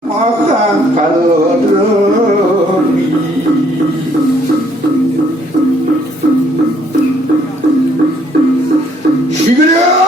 Maka kaloroni Sigera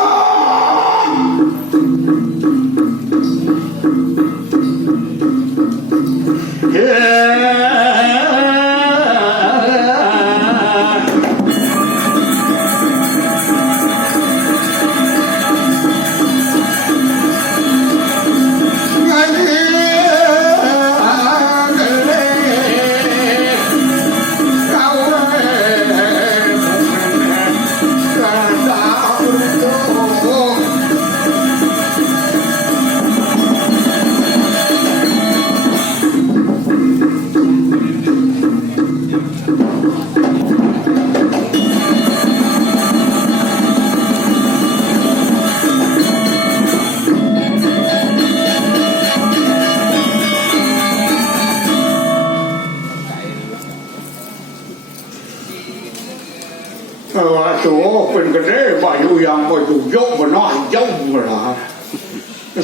เป็นกันเลยบายุยังไปดูยกบนน้อยยกมาละ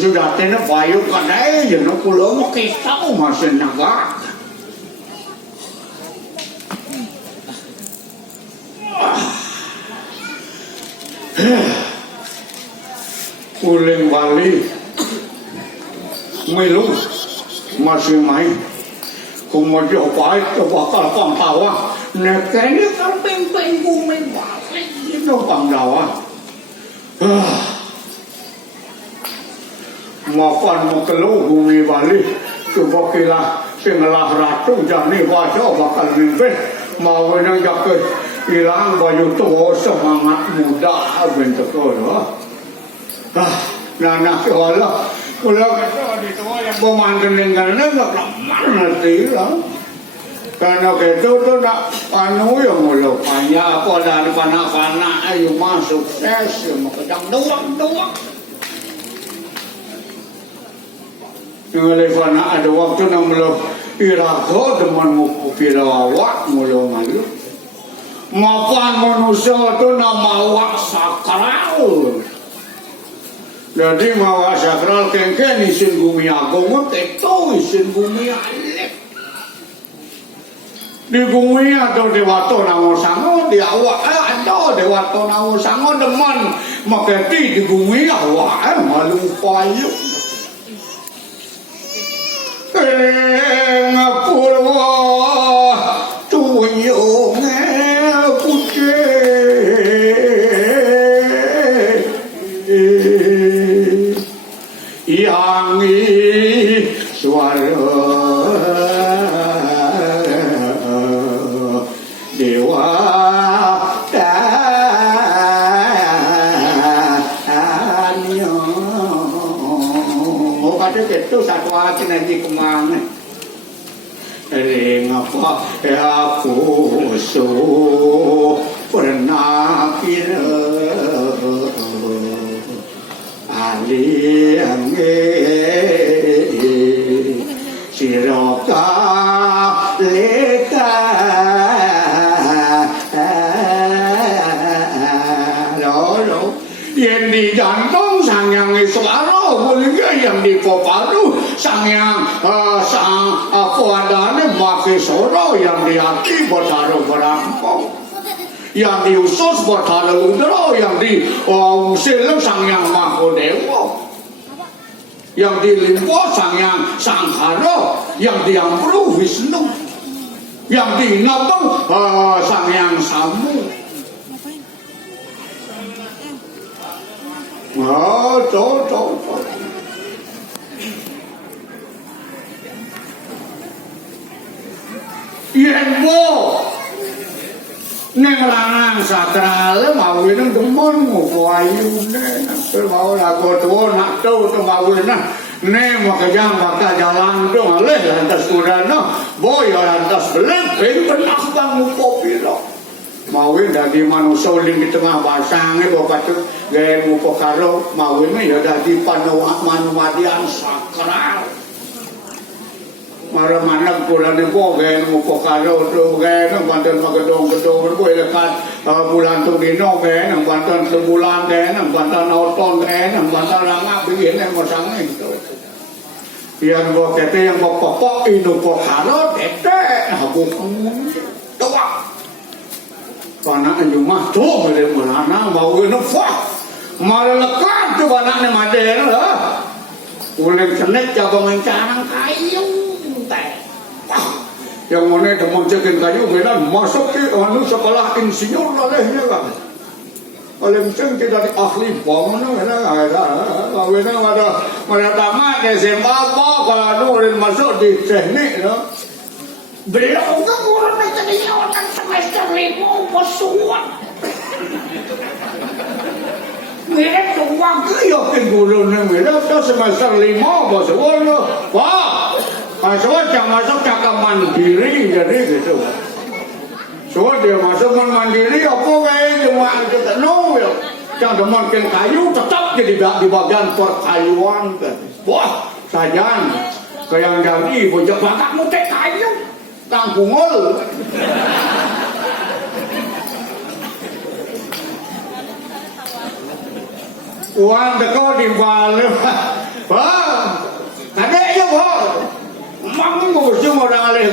สุดาเต้นบายุกันได้ยังนกกูเลี้ยงมากี่เต้ามาเส้นนักกูเลี้ยงวาลีไม่รู้มาเสียไหมคงมาเดี๋ยวไปจะบอกกันฟังเปล่าว่าเนี่ยแกนี่กันเป็นกูไม่ว่านี่ต้องฟังเราอ่ะมาฟันมากระโลกกูมีบาลีคือพอกีฬาเสียงลาราตุ้งจากนี่ว่าชอบมากันหนึ่งเป็นมาเวนังจักเกยกีฬาบายุตัวสมังมุดาเป็นตะโกนเหรอนาตัวละกูเลิกกันตัวตัวยังประมาณกันหนึ่งกันนั่นก็ประมาณนาทีแล้ว Karena itu nak anu yang mula payah apa dari panak-panak ayo masuk sukses makanya doang. Oleh karena ada waktu nak mula irago dengan muku pirawak mula malu. Makan manusia tu nak mawa sakral. Jadi mawa sakral kengken isin bumi agung itu isin bumi alek. Di bumi atau di wato namo sango di awak ada di wato namo sango deman maketi di bumi awak malu payu ngapurwa tuyo ngekuce yangi suara itu satu hati nanti kemana? Mengapa aku pernah kira aliang siroka leka lo yang di jantung sang yang suara boleh yang di popadu sang yang sang kuadane makai soro yang di hati bertaruh berampau yang di usus bertaruh udara yang di silam sang yang mahadewa yang di limpo sang yang sanghara yang di ampru Wisnu yang di nabang sang yang samu. Tuh. Yen bo ning lanang sakral mau nang demen ayune mau lagu tuwa nak tuh mau nah ne makajang bakal jalan tuh aleh lantas kudana boy lantas belek benak bang kopi lo mawin dari manusia di tengah basangnya bapak tuh gaya muka karo mawinnya ya dari manuwadian sakral marah mana bulan itu gaya muka karo tuh gaya bantuan gedung-gedung gue dekat bulan tuh dino gaya bantuan sebulan gaya bantuan nonton gaya bantuan langak begini masangnya itu Yang gua kete yang gua popok inu gua karo dete aku doa. Pana anju mah tuh mere mana mau inu fah. Malah lekat tuh anaknya mati lah. Uleng kenek jago mencanang kayu teh. Yang mana demen cekin kayu medan masuk ke anu sekolah insinyur olehnya kan. Oleh menceng tidak ahli bom mana ada tamat SMA apa kalau anu masuk di teknik no. Belum kan orang tadi orang semester 5 pesuan. Mereka tuang ke yakin guru ni mereka dah semester 5 pesuan lo. Wah, pesuan jangan masuk cakap mandiri jadi gitu. So dia masuk mandiri apa kayak cuma kita no ya. Jangan makin kayu tetap jadi di bagian perkayuan kan. Wah, sajan kayak jadi bocah bakakmu teh kayu tangkungol. Uang deko di balik. Wah, kadek ya boh. Mangu semua orang alih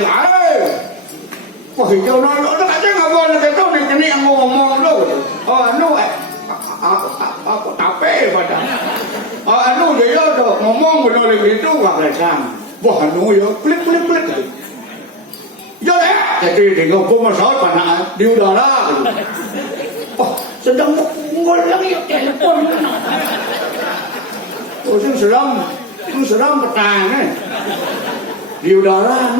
wah hijau no aja nggak boleh kita nih kini yang ngomong lo. Oh anu aku tape pada. Oh anu dia tuh ngomong boleh begitu nggak kesan. Wah anu ya klik. Ya jadi di ngomong masalah panah di udara. Wah sedang ngulang ya telepon. Oh sedang petang di udara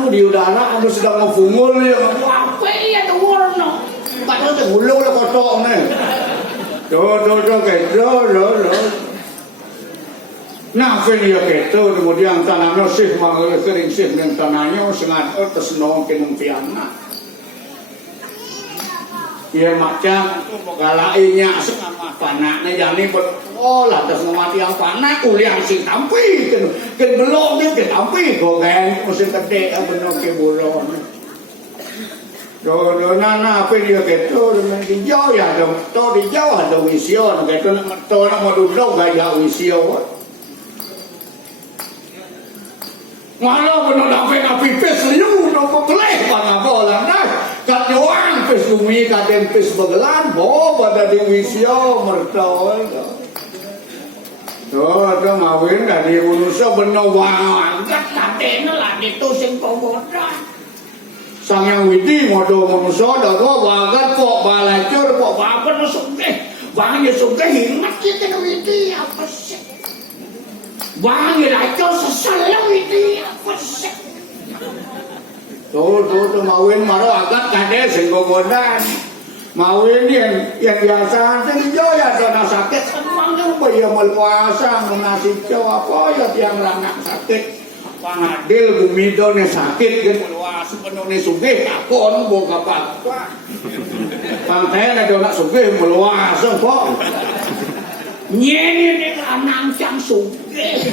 anu sedang ngefungul ya apa ya tuh warna padahal tuh hulu lah kotok nih do kedo nah ini ya kedo kemudian tanahnya sih manggil kering sih yang tanahnya sengat terus nongkin piana ya macam galainya sama panaknya jadi lah terus mati yang panak uliang sing tampi kan belum dia ke tampi gogen mesin gede benar ke bolon do nana apa dia gitu di jauh ya dong to di jauh ada vision gitu to nak mau duduk gaya vision malah benar nape pes liu no peleh bang bola nah kat doang pes bumi kaden pes begelan bo pada di vision mertol tuh mawin dari unusa bener banget tadi lah itu sing komoda sang yang widi modo manusia dah tuh banget kok balacur kok apa no sugih bang ya sugih himat kita no widi apa sih bang ya lacur sesal widi apa sih tuh mawin maro agak kade sing komoda mawin yang biasa sing hijau ya dona sakit emang tuh ya meluasa menasib jawa apa ya tiang lanang sakit pangadil bumidone sakit kan meluasa penuhnya sugih kakon boga apa pantai ada dona sugih meluasa kok nyeni nih lanang yang sugih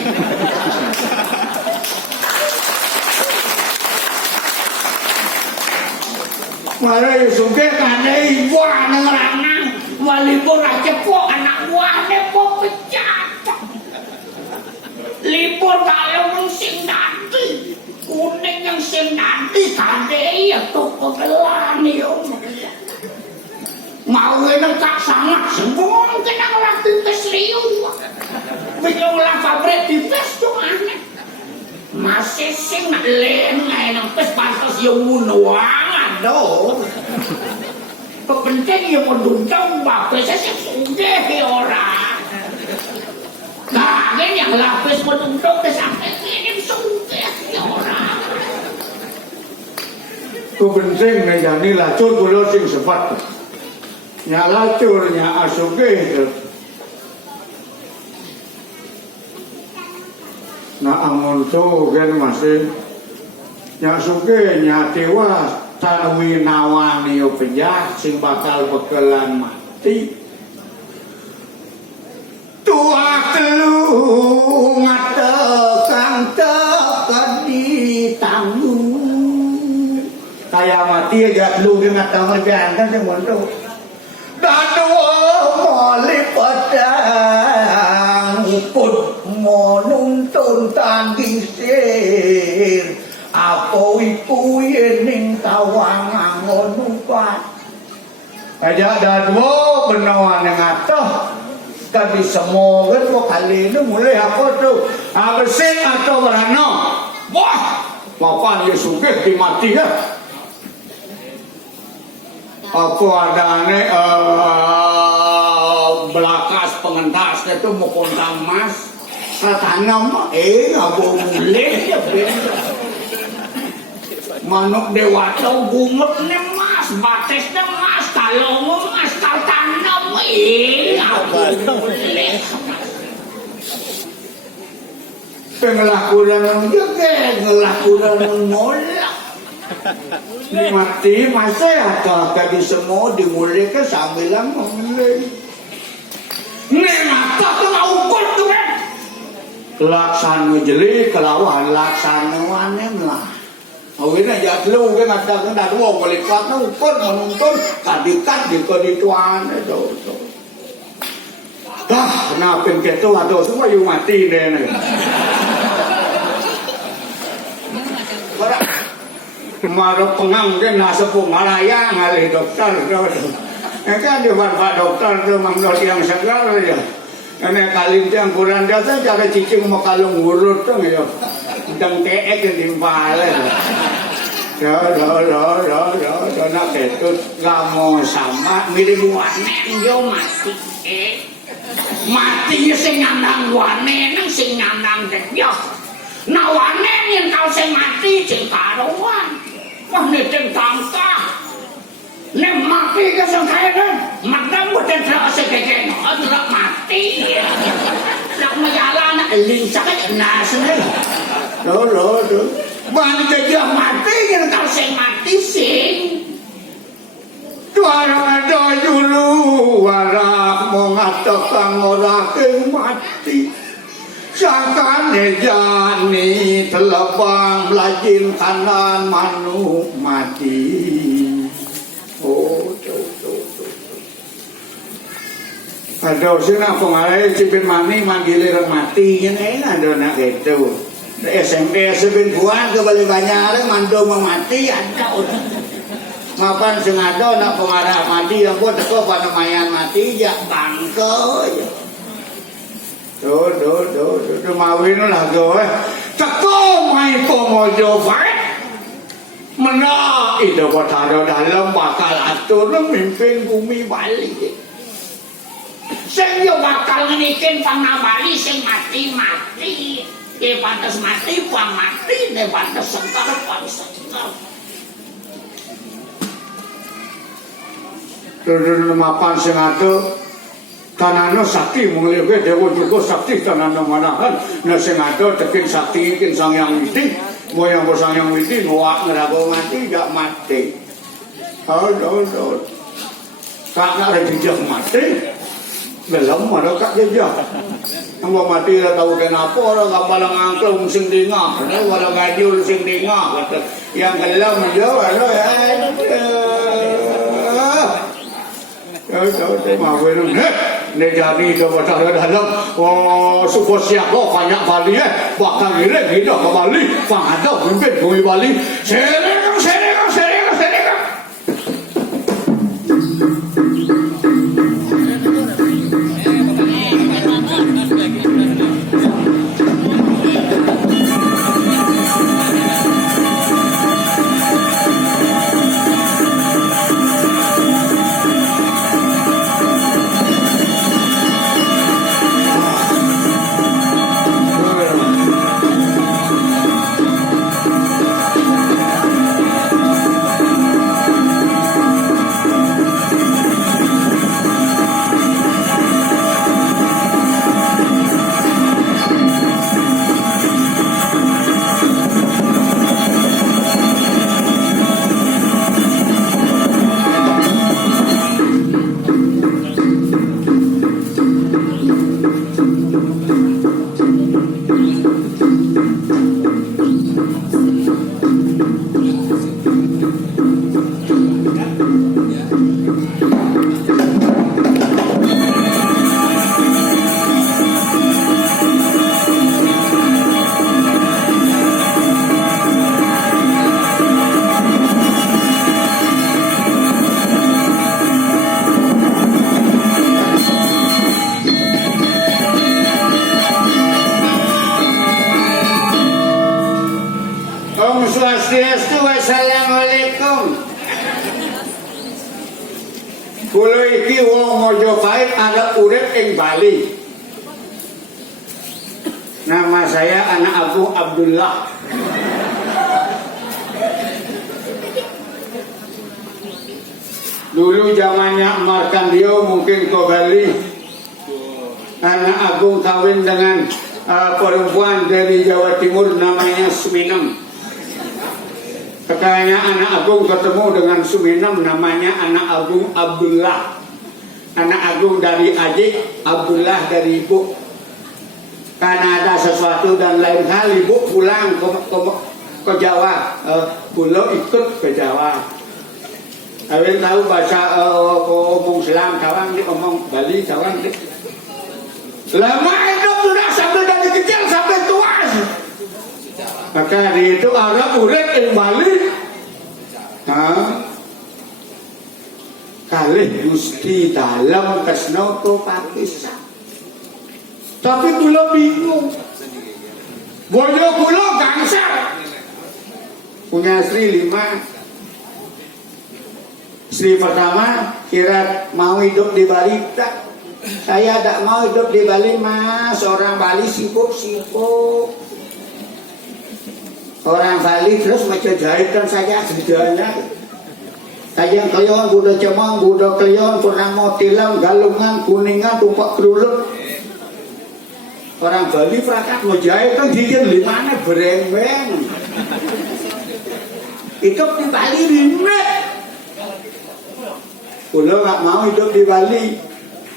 Mari sugih kane wah nang lanang walipun ra cepok anak wane po pecah. Lipur kalau sing nanti kuning yang sing nanti kane ya toko gelan yo. Mau nang tak sangat sembung kenang ora pintes liu. Bila pabrik di pes tuh aneh. Masih sing nak lengai nang pes pantas yo ngono aduh. Kepenting yang mendundang lapis saya sugih orang. Kangen yang lapis mendundang sampai ini sugih orang. Kepenting ngejani lacur kula sing sepat. Nya lacur nya asugih. Nah amun to kan masih nya sugih nya tewas tawi nawani penjahat sing bakal bekelan mati tua telu ngate kang tekan ditanggung kaya mati aja telu dengan tangan jangan sing mondok dadu moli padang pun monuntun tanggise sihir apa iku ning tawangan ngono Pak aja ada dua benawan yang atoh tapi semua kan kali ini mulai apa tuh bersih atau berano wah papan ya sugih dimati ya apa adane belakas pengentas itu mau kontak mas tanam apa mulai ya manuk dewata gumet nih mas batis nih mas kalau mas tanam apa mulai pengelakuan juga ngelakuan nolak mati masa atau kadi semua dimulai ke sambilan memulai nenata kena ukur tuh kan laksana jeli kelawan laksana wanem lah awalnya jatuh kan ada kena dua boleh kata ukur menonton kadikat di kedituan itu kenapa gitu atau semua yang mati deh Marah pengang dia nasa pumaraya ngalih dokter kan dia pak dokter tu mang yang segar ya ini kali yang kurang jasa cara cicing makalung urut tu ya udang teek yang timpal ya nak ketut kamu sama mirip wanen yo mati sing nyandang wanen sing nyandang yo nah wanen yang kau sing mati sing karuan wah ini jeng tangka ini mati ke sengkainan madam bukan terasa kekena tidak mati nak menjalan lincah nasnya loh bani kejah mati yang kau sing mati sing tuara dulu warak mengatakan orang mati sakane jani telebang lajin kanan manuk mati ada usina pengalai cipin mani manggil mati ini ada nak gitu SMP sebin buan kebalik banyak mando mau mati ada mapan sengado nak pengarah mati yang buat teko pada mayan mati ya bangke do mawin lah go teko mai pomojo baik mana itu batara dalam bakal atur memimpin bumi Bali sing yo bakal ngenikin pangna Bali sing mati dia pantas mati pang mati dia pantas sengkar pang sengkar do mapan sing ado tanano sakti menglebe dewa juga sakti tanano manahan na sing ado tekin sakti kin sang yang widi moyang sang yang widi nuak ngerago mati gak mati do tak nak dijak mati belum ada kak jejak ambo mati lah tahu kenapa orang kapalang angklung sing dingah orang gajul sing dingah yang kelam jo mawin ne jadi ke batara dalam super siap banyak Bali bakal ngirek kita ke Bali pangada pimpin bumi Bali sereng Om Swastiastu, wassalamualaikum. Kula iki wong Mojopahit arep urip ing Bali. Nama saya Anak Agung Abdullah. Dulu zamannya Markandio mungkin ke Bali. Anak Agung kawin dengan perempuan dari Jawa Timur namanya Suminam. Katanya Anak Agung ketemu dengan Suminam namanya Anak Agung Abdullah. Anak Agung dari adik, Abdullah dari ibu. Karena ada sesuatu dan lain hal ibu pulang ke Jawa. Pulau ikut ke Jawa. Kalian tahu bahasa omong Selam kawan di omong Bali kawan di. Lama hidup sudah sampai dari kecil sampai tua. Maka di itu Arab urip ing Bali. Kalih Gusti dalam Kesnoko Pakistan. Tapi kula bingung. Boyo kula gangsal. Punya istri 5. Istri pertama kira mau hidup di Bali. Tak. Saya tidak mau hidup di Bali, Mas. Orang Bali sibuk-sibuk. Orang Bali terus macam jahitan saja sejarahnya. Sayang kalian budak cemang, budak kalian pernah mau tilang, galungan, kuningan, tumpak kerulut. Orang Bali perakat mau jahit kan gigit 5 berembeng. Hidup di Bali rimit. Kulo nggak mau hidup di Bali.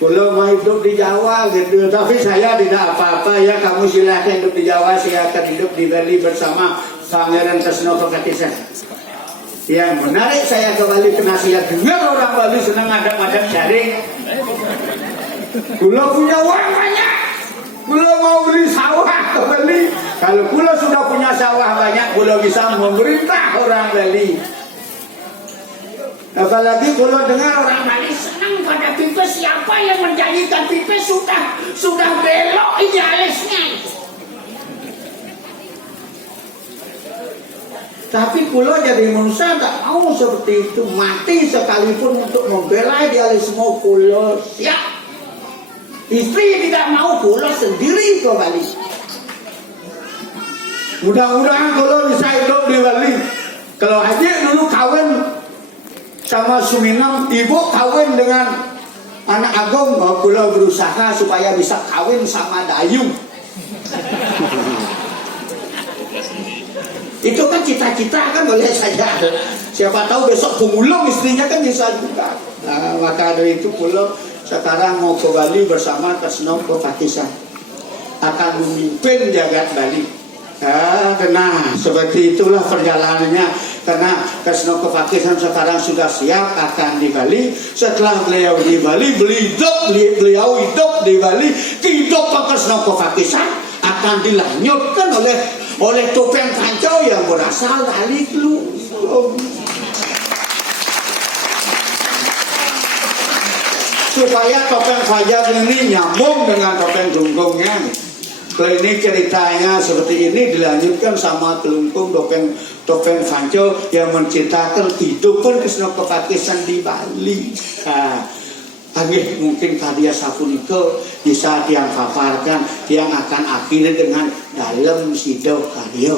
Kulo mau hidup di Jawa gitu. Tapi saya tidak apa-apa ya. Kamu silahkan hidup di Jawa. Saya akan hidup di Bali bersama Pangeran Kesnoko Pakistan. Yang menarik saya ke Bali kena saya dengar orang Bali senang adab-adab jaring. Kulo punya uang banyak. Kulo mau beli sawah ke Bali. Kalau kulo sudah punya sawah banyak, kulo bisa memerintah orang Bali. Apalagi kalau dengar orang Bali senang pada pipes, siapa yang menjadikan pipes sudah belok idealisnya. Tapi kulo jadi manusia tak mau seperti itu, mati sekalipun untuk membela idealisme kulo siap. Istri tidak mau, kulo sendiri ke Bali. Mudah-mudahan kulo bisa hidup di Bali. Kalau aja dulu kawin sama Suminam, ibu kawin dengan Anak Agung, kulo berusaha supaya bisa kawin sama Dayung. Itu kan cita-cita kan boleh saja. Siapa tahu besok pemulung istrinya kan bisa juga. Nah, maka dari itu kulo sekarang mau ke Bali bersama Kesnoko Pakistan. Akan memimpin jagat Bali. Nah, seperti itulah perjalanannya. Karena Kesnoko Pakistan sekarang sudah siap akan di Bali. Setelah beliau di Bali, beliau hidup di Bali. Kehidupan Kesnoko Pakistan akan dilanjutkan oleh topeng Pancau yang berasal dari Klungkung. Supaya topeng Fajar ini nyambung dengan topeng Klungkungnya. Ini ceritanya seperti ini dilanjutkan sama Klungkung topeng Pancau yang menciptakan kehidupan Kesnoko Pakistan di Bali. Mungkin karya sapunika bisa yang paparkan yang akan akhirnya dengan dalam sido karya.